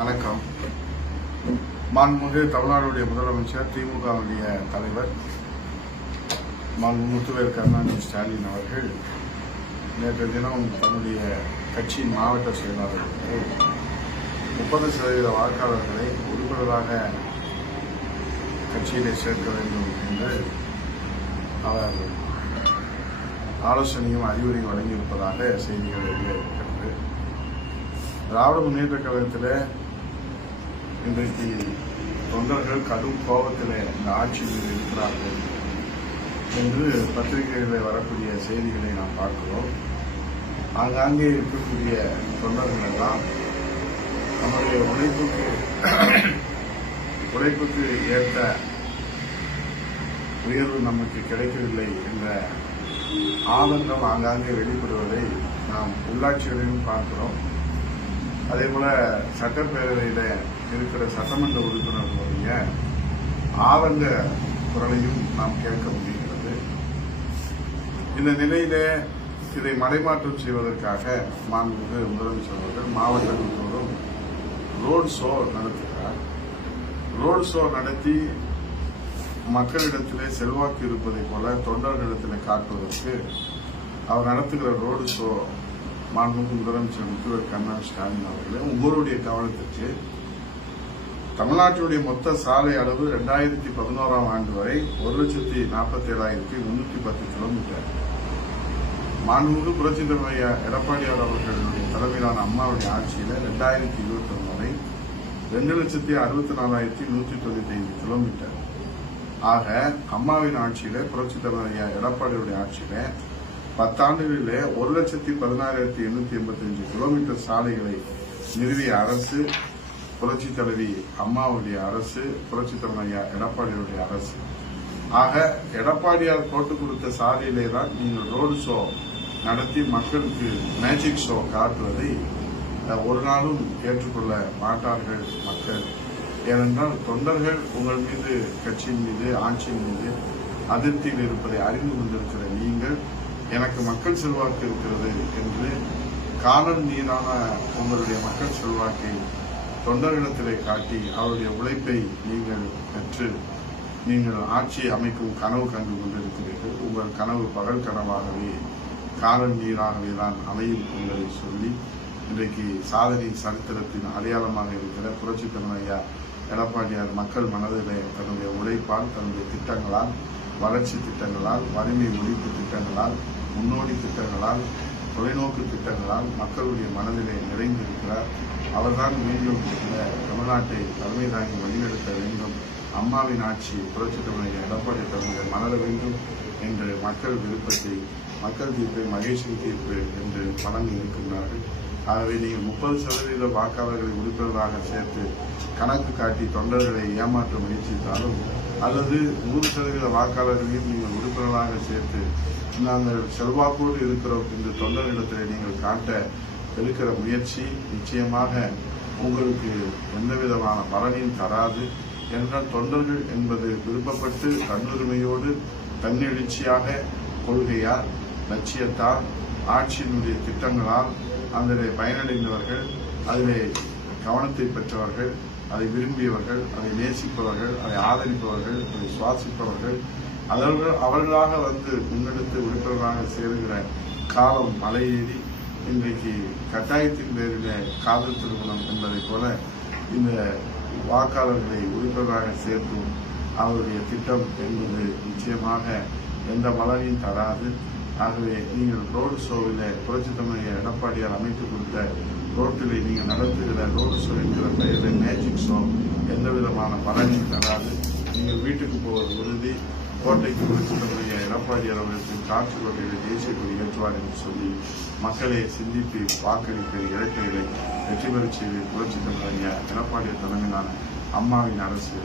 வணக்கம். மாண்புமிகு தமிழ்நாடுடைய முதலமைச்சர் திமுகவுடைய தலைவர் மாண்பு முத்துவேல் கருணாநிதி ஸ்டாலின் அவர்கள் நேற்று தினம் தன்னுடைய கட்சியின் மாவட்ட செயலாளர்களுக்கு முப்பது சதவீத வாக்காளர்களை உறுப்பினராக கட்சியிலே சேர்க்க வேண்டும் என்று அவர் ஆலோசனையும் அறிவுரையும் வழங்கியிருப்பதாக செய்திகள் வெளியாகியிருக்கிறது. திராவிட முன்னேற்ற கழகத்தில் இன்றைக்கு தொண்டர்கள் கடும் கோபத்தில் இந்த ஆட்சியில் இருக்கிறார்கள் என்று பத்திரிகைகளில் வரக்கூடிய செய்திகளை நாம் பார்க்கிறோம். ஆங்காங்கே இருக்கக்கூடிய தொண்டர்கள் எல்லாம் நம்முடைய உழைப்புக்கு உழைப்புக்கு ஏற்ற உயர்வு நமக்கு கிடைக்கவில்லை என்ற ஆதங்கம் ஆங்காங்கே வெளிப்படுவதை நாம் உள்ளாட்சிகளிலும் பார்க்கிறோம். அதே போல சட்டப்பேரவையில இருக்கிற சட்டமன்ற உறுப்பினர்களுடைய ஆரங்க குரலையும் நாம் கேட்க முடிகிறது. இந்த நிலையில இதை மடைமாற்றம் செய்வதற்காக மாண்புமிகு முதலமைச்சர் அவர்கள் மாவட்டங்களோடும் ரோடு ரோட் ஷோ நடத்துகிறார். ரோட் ஷோ நடத்தி மக்களிடத்திலே செல்வாக்கு இருப்பதை போல தொண்டர்களிடத்திலே காட்டுவதற்கு அவர் நடத்துகிற ரோடு ஷோ மாண்புமிகு முதலமைச்சர் முத்துவர் கண்ணா ஸ்டாலின் அவர்களே உங்களுடைய கவனத்திற்கு தமிழ்நாட்டினுடைய மொத்த சாலை அளவு ரெண்டாயிரத்தி பதினோராம் ஆண்டு வரை ஒரு லட்சத்தி நாற்பத்தி ஏழாயிரத்தி முன்னூத்தி பத்து கிலோமீட்டர் மாண்புமிகு புரட்சி தலைவர் எடப்பாடியார் அவர்களுடைய தலைமையிலான அம்மாவுடைய ஆட்சியில ரெண்டாயிரத்தி இருபத்தி ஒன்று வரை ரெண்டு லட்சத்தி அறுபத்தி நாலாயிரத்தி நூத்தி தொண்ணூத்தி ஐந்து கிலோமீட்டர் ஆக அம்மாவின் ஆட்சியில புரட்சி தலைவர் எடப்பாடியுடைய ஆட்சியில பத்தாண்டுகளிலே ஒரு லட்சத்தி பதினாறாயிரத்தி எண்ணூத்தி எண்பத்தி அஞ்சு கிலோமீட்டர் சாலைகளை நிறுவிய அரசு புரட்சி தலைவி அம்மாவுடைய அரசு புரட்சி தலைவர் எடப்பாடியுடைய அரசு. ஆக எடப்பாடியார் போட்டு கொடுத்த சாலையிலே தான் நீங்கள் ரோடு ஷோ நடத்தி மக்களுக்கு மேஜிக் ஷோ காட்டுவதை ஒரு நாளும் ஏற்றுக்கொள்ள மாட்டார்கள் மக்கள். ஏனென்றால் தொண்டர்கள் உங்கள் மீது கட்சியின் மீது ஆட்சியின் மீது அதிருப்தியில் இருப்பதை அறிந்து கொண்டிருக்கிற நீங்கள் எனக்கு மக்கள் செல்வாக்கு இருக்கிறது என்று காணல் நீரான உங்களுடைய மக்கள் செல்வாக்கை தொண்டர்களிடத்திலே காட்டி அவருடைய உழைப்பை நீங்கள் பெற்று நீங்கள் ஆட்சி அமைக்கும் கனவு கண்டு கொண்டிருக்கிறீர்கள். உங்கள் கனவு பகல் கனவாகவே காலன் நீராகவே தான் அமையும் என்பதை சொல்லி இன்றைக்கு சாதனை சரித்திரத்தின் அடையாளமாக இருக்கிற புரட்சி ஐயா எடப்பாடியார் மக்கள் மனதிலே தன்னுடைய உழைப்பால் தன்னுடைய திட்டங்களால் வளர்ச்சி திட்டங்களால் வறுமை ஒழிப்பு திட்டங்களால் முன்னோடி திட்டங்களால் தொலைநோக்கு திட்டங்களால் மக்களுடைய மனதிலே நிறைந்திருக்கிறார். அவர்தான் மீண்டும் தமிழ்நாட்டை தலைமை தாங்கி வழிநடத்த வேண்டும். அம்மாவின் ஆட்சி புரட்சி தமிழக எடப்பாடி தமிழர் மலர வேண்டும் என்று மக்கள் விருப்பத்தை மக்கள் தீர்ப்பை மகேஷின் தீர்ப்பு என்று வழங்கி இருக்கின்றார்கள் ஆகவே நீங்கள் முப்பது சதவீத வாக்காளர்களை உறுப்பினராக சேர்த்து கணக்கு காட்டி தொண்டர்களை ஏமாற்ற முயற்சித்தாலும் அல்லது நூறு சதவீத வாக்காளர்களையும் நீங்கள் உறுப்பினராக சேர்த்து நாங்கள் செல்வாக்கோடு இருக்கிறோம் என்று தொண்டர்களிடத்தில் நீங்கள் காட்ட எடுக்கிற முயற்சி நிச்சயமாக உங்களுக்கு எந்த விதமான பலனையும் தராது. என்றால் தொண்டர்கள் என்பது விருப்பப்பட்டு தன்னுரிமையோடு தன்னெழுச்சியாக கொள்கையால் லட்சியத்தால் ஆட்சியினுடைய திட்டங்களால் அதிலே பயனடைந்தவர்கள் அதிலே கவனத்தை பெற்றவர்கள் அதை விரும்பியவர்கள் அதை நேசிப்பவர்கள் அதை ஆதரிப்பவர்கள் அதை சுவாசிப்பவர்கள். அவர்கள் அவர்களாக வந்து முன்னெடுத்து உறுப்பினராக சேருகிற காலம் மலையேறி இன்றைக்கு கட்டாயத்தின் பேரில் காதல் திருமணம் என்பதை போல இந்த வாக்காளர்களை உறுப்பினராக சேர்க்கும் அவருடைய திட்டம் என்பது நிச்சயமாக எந்த பலனையும் தராது. ஆகவே நீங்கள் ரோடு ஷோவில் புரட்சி தமிழக எடப்பாடியார் அமைத்து கொடுத்த ரோட்டில் நீங்கள் நடத்துகிற ரோடு ஷோ என்கிற பெயரில் மேஜிக் ஷோ எந்த விதமான பலனையும் தராது. நீங்கள் வீட்டுக்கு போவது உறுதி. கோட்டைக்கு புரட்சி தமிழக எடப்பாடியார் அவர்களுக்கு காற்று கோட்டையில் தேசிய கொடி ஏற்றுவார் என்று சொல்லி மக்களை சிந்தித்து வாக்களிப்பு இலக்கைகளை வெற்றி பெறச் செய்து புரட்சி தமிழக எடப்பாடியார் தலைமையிலான அம்மாவின் அரசு